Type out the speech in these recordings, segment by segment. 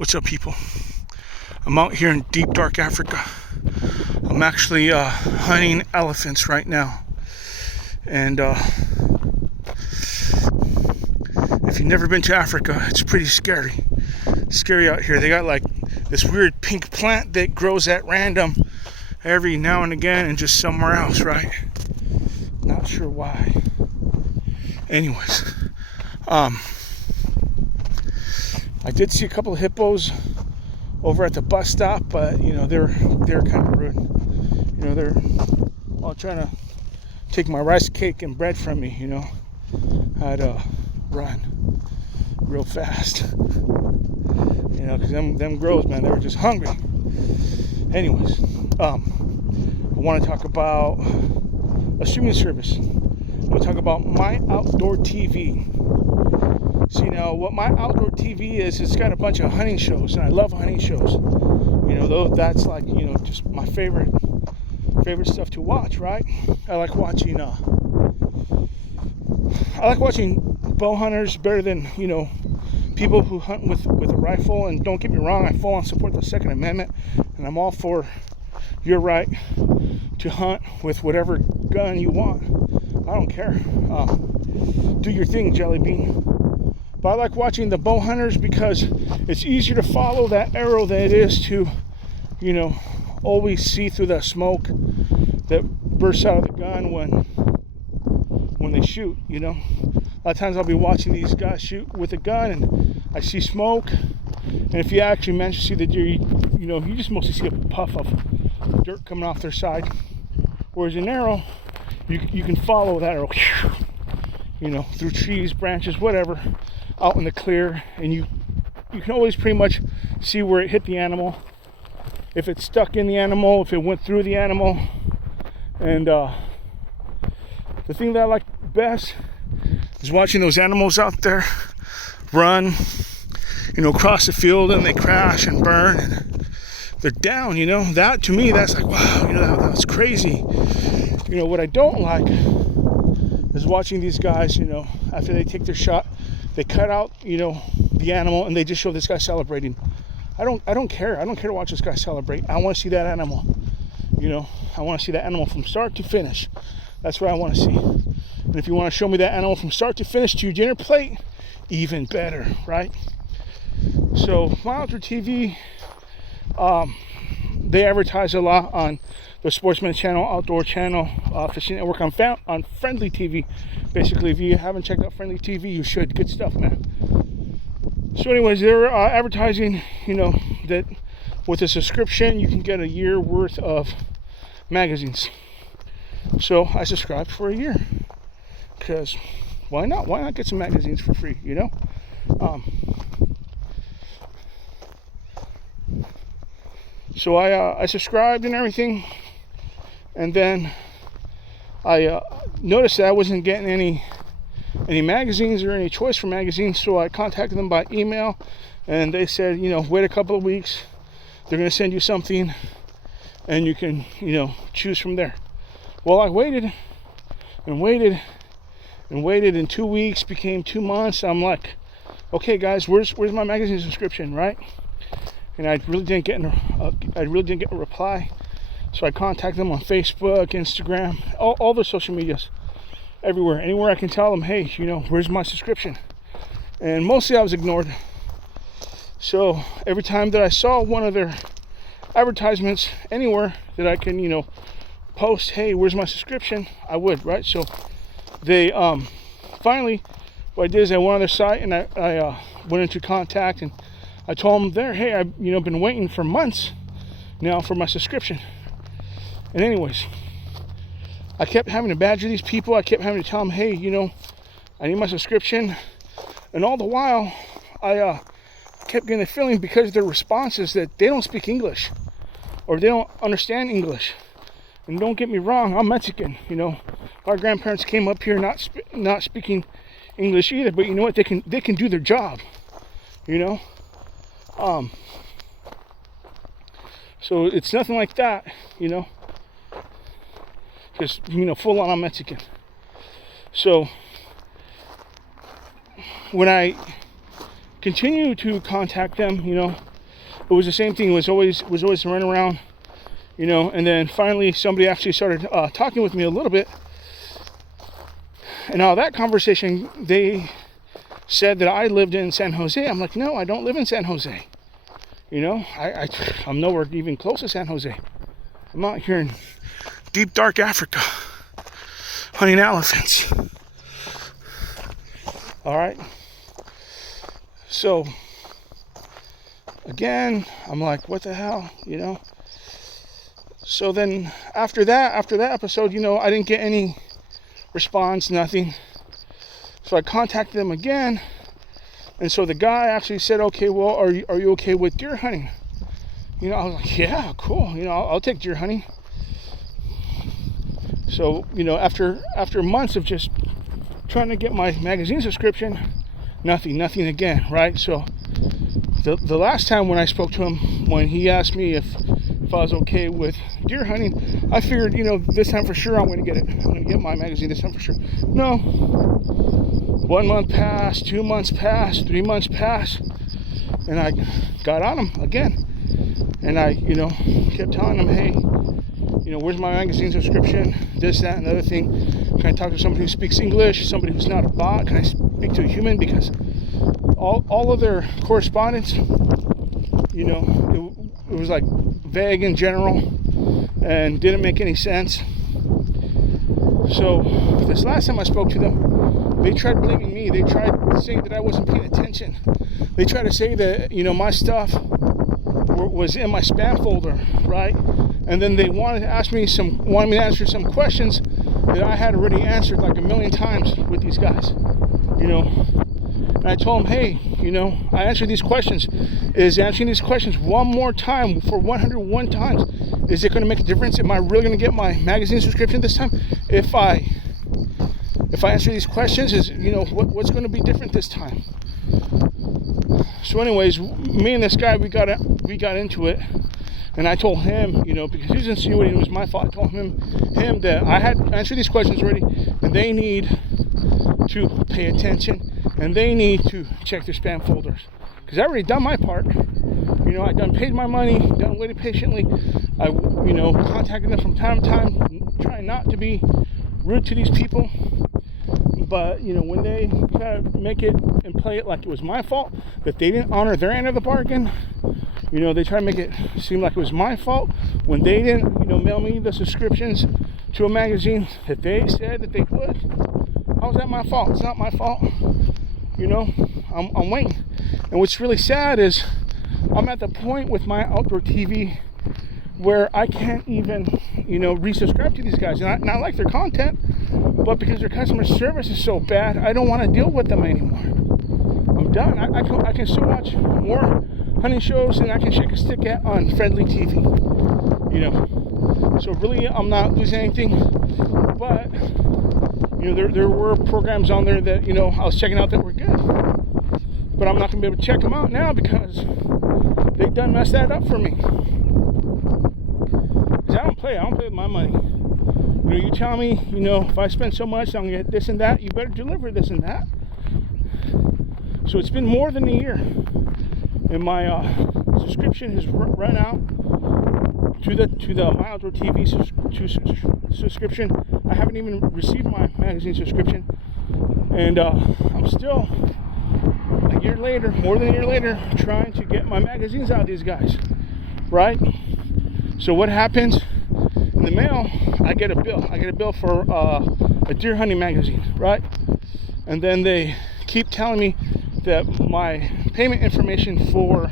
What's up, people? I'm out here in deep dark Africa. I'm actually hunting elephants right now. And if you've never been to Africa, it's pretty scary. Scary out here. They got like this weird pink plant that grows at random every now and again and just somewhere else, right? Not sure why. Anyways, I did see a couple of hippos over at the bus stop, but you know they're kind of rude. You know, they're all trying to take my rice cake and bread from me. You know, I had to run real fast. You know, because them girls, man, they were just hungry. Anyways, I want to talk about a streaming service. I'm going to talk about My Outdoor TV. See, now what My Outdoor TV is, it's got a bunch of hunting shows, and I love hunting shows. You know, though that's like, you know, just my favorite stuff to watch, right? I like watching bow hunters better than, you know, people who hunt with a rifle. And don't get me wrong, I full on support the Second Amendment, and I'm all for your right to hunt with whatever gun you want. I don't care. Do your thing, Jelly Bean. But I like watching the bow hunters because it's easier to follow that arrow than it is to, you know, always see through that smoke that bursts out of the gun when they shoot, you know. A lot of times I'll be watching these guys shoot with a gun and I see smoke. And if you actually manage to see the deer, you know, you just mostly see a puff of dirt coming off their side. Whereas an arrow, you can follow that arrow, you know, through trees, branches, whatever, out in the clear, and you can always pretty much see where it hit the animal, if it stuck in the animal, if it went through the animal. And the thing that I like best is watching those animals out there run, you know, across the field, and they crash and burn and they're down. You know, that to me, that's like, wow, you know, that's crazy. You know, what I don't like is watching these guys, you know, after they take their shot, they cut out, you know, the animal, and they just show this guy celebrating. I don't care. I don't care to watch this guy celebrate. I want to see that animal. You know, I want to see that animal from start to finish. That's what I want to see. And if you want to show me that animal from start to finish to your dinner plate, even better, right? So, My Outdoor TV, they advertise a lot on the Sportsman Channel, Outdoor Channel, Fishing Network, on Friendly TV. Basically, if you haven't checked out Friendly TV, you should. Good stuff, man. So anyways, they're advertising, you know, that with a subscription, you can get a year worth of magazines. So I subscribed for a year. Because why not? Why not get some magazines for free, you know? So I subscribed and everything. And then I noticed that I wasn't getting any magazines or any choice for magazines, so I contacted them by email, and they said, you know, wait a couple of weeks, they're going to send you something, and you can, you know, choose from there. Well, I waited, and 2 weeks became 2 months. I'm like, okay, guys, where's my magazine subscription, right? And I really didn't get a reply. So I contacted them on Facebook, Instagram, all the social medias, everywhere, anywhere I can tell them, hey, you know, where's my subscription? And mostly I was ignored. So every time that I saw one of their advertisements anywhere that I can, you know, post, hey, where's my subscription? I would, right? So they finally, what I did is I went on their site, and I went into contact, and I told them there, hey, I've, you know, been waiting for months now for my subscription. And anyways, I kept having to badger these people. I kept having to tell them, hey, you know, I need my subscription. And all the while, I kept getting the feeling, because of their responses, that they don't speak English, or they don't understand English. And don't get me wrong, I'm Mexican. You know, our grandparents came up here not speaking English either. But you know what? They can do their job. You know. So it's nothing like that. You know. Just, you know, full on, I'm Mexican. So when I continue to contact them, you know, it was the same thing. It was always running around, you know. And then finally, somebody actually started talking with me a little bit. And out of that conversation, they said that I lived in San Jose. I'm like, no, I don't live in San Jose. You know, I'm nowhere even close to San Jose. I'm out here in deep, dark Africa, hunting elephants. All right. So, again, I'm like, what the hell, you know? So then after that episode, you know, I didn't get any response, nothing. So I contacted them again. And so the guy actually said, okay, well, are you okay with deer hunting? You know, I was like, yeah, cool. You know, I'll take deer hunting. So, you know, after months of just trying to get my magazine subscription, nothing again, right? So the last time when I spoke to him, when he asked me if I was okay with deer hunting, I figured, you know, this time for sure I'm going to get it. I'm going to get my magazine this time for sure. No. 1 month passed, 2 months passed, 3 months passed, and I got on him again. And I, you know, kept telling him, hey, you know, where's my magazine subscription? This, that, and the other thing. Can I talk to somebody who speaks English? Somebody who's not a bot? Can I speak to a human? Because all of their correspondence, you know, it was like vague in general and didn't make any sense. So this last time I spoke to them, they tried blaming me. They tried saying that I wasn't paying attention. They tried to say that, you know, my stuff was in my spam folder, right? And then they wanted me to answer some questions that I had already answered like a million times with these guys, you know. And I told them, hey, you know, I answered these questions. Is answering these questions one more time for 101 times, is it going to make a difference? Am I really going to get my magazine subscription this time? If I answer these questions, is, you know, what's going to be different this time? So anyways, me and this guy, we got into it, and I told him, you know, because he was insinuating it was my fault. I told him that I had answered these questions already, and they need to pay attention, and they need to check their spam folders, because I already done my part. You know, I done paid my money, done waited patiently. I, you know, contacted them from time to time, trying not to be rude to these people. But, you know, when they try to make it and play it like it was my fault, that they didn't honor their end of the bargain, you know, they try to make it seem like it was my fault when they didn't, you know, mail me the subscriptions to a magazine that they said that they would. How is that my fault? It's not my fault. You know, I'm waiting. And what's really sad is I'm at the point with my outdoor TV where I can't even, you know, resubscribe to these guys. And I like their content, but because their customer service is so bad, I don't want to deal with them anymore. I'm done. I can still watch more hunting shows than I can shake a stick at on friendly TV. You know, so really I'm not losing anything. But, you know, there were programs on there that, you know, I was checking out that were good. But I'm not going to be able to check them out now because they done messed that up for me. Because I don't play with my money. You know, you tell me, you know, if I spend so much, I'm going to get this and that, you better deliver this and that. So it's been more than a year. And my subscription has run out to the My Outdoor TV subscription. I haven't even received my magazine subscription. And I'm still, a year later, more than a year later, trying to get my magazines out of these guys. Right? So what happens? In the mail, I get a bill. I get a bill for a deer hunting magazine, right? And then they keep telling me that my payment information for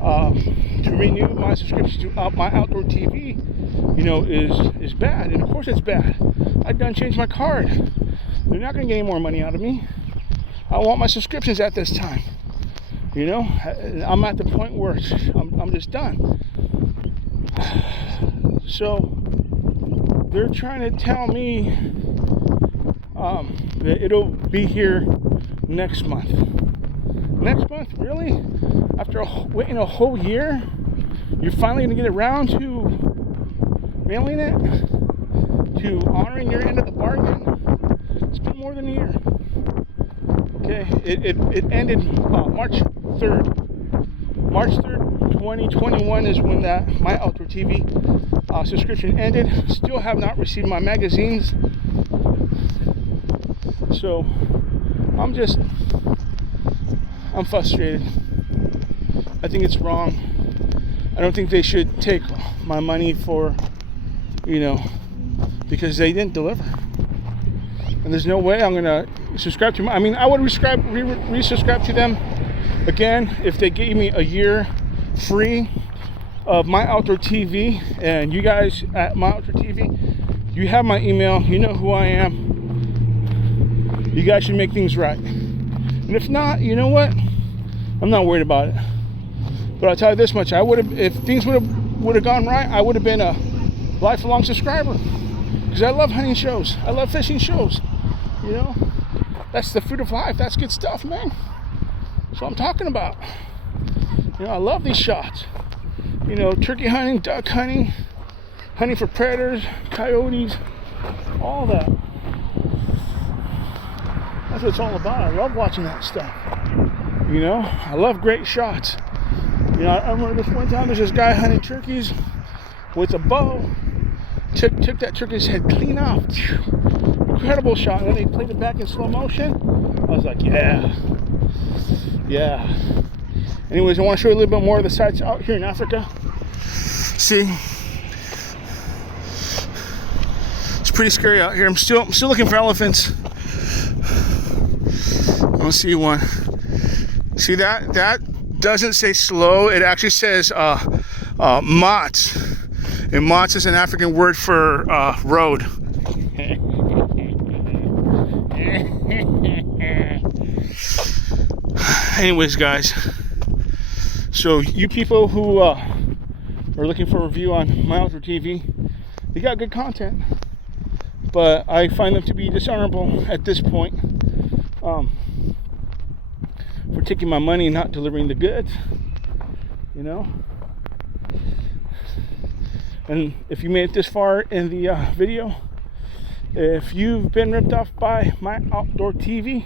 to renew my subscription to my outdoor TV, you know, is bad. And of course it's bad. I done changed my card. They're not going to get any more money out of me. I want my subscriptions at this time. You know, I'm at the point where I'm just done. So they're trying to tell me that it'll be here next month. Next month, really? After waiting a whole year, you're finally going to get around to mailing it, to honoring your end of the bargain. It's been more than a year. Okay, it ended March 3rd. March 3rd, 2021 is when that My Outdoor TV subscription ended. Still have not received my magazines. So I'm frustrated. I think it's wrong. I don't think they should take my money for, because they didn't deliver. And there's no way I'm gonna subscribe to them. I mean, I would resubscribe to them again if they gave me a year free of My Outdoor TV. And you guys at My Outdoor TV, you have my email. You know who I am. You guys should make things right. And if not, you know what? I'm not worried about it. But I'll tell you this much: if things would have gone right, I would have been a lifelong subscriber. Because I love hunting shows. I love fishing shows. That's the fruit of life. That's good stuff, man. That's what I'm talking about. I love these shots. Turkey hunting, duck hunting, hunting for predators, coyotes, all that. That's what it's all about. I love watching that stuff. I love great shots. I remember this one time there's this guy hunting turkeys with a bow. Took that turkey's head clean off. Incredible shot. And then they played it back in slow motion. I was like, yeah. Anyways, I want to show you a little bit more of the sights out here in Africa. See? It's pretty scary out here. I'm still looking for elephants. I don't see one. See that? That doesn't say slow. It actually says mot. And mot is an African word for road. Anyways, guys. So you people who are looking for a review on My Outdoor TV, they got good content. But I find them to be dishonorable at this point. For taking my money and not delivering the goods, And if you made it this far in the video, if you've been ripped off by My Outdoor TV,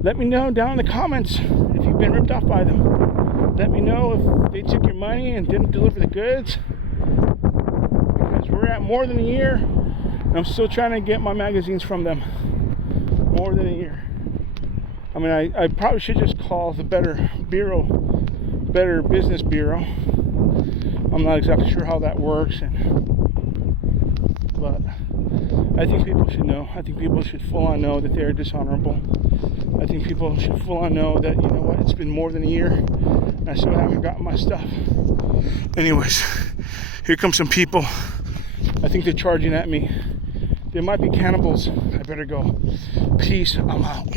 let me know down in the comments if you've been ripped off by them. Let me know if they took your money and didn't deliver the goods, because we're at more than a year and I'm still trying to get my magazines from them. More than a year. I mean, I probably should just call the Better Business Bureau. I'm not exactly sure how that works, but I think people should know. I think people should full on know that they are dishonorable. I think people should full on know that, it's been more than a year and I still haven't gotten my stuff. Anyways, here come some people. I think they're charging at me. They might be cannibals. I better go. Peace. I'm out.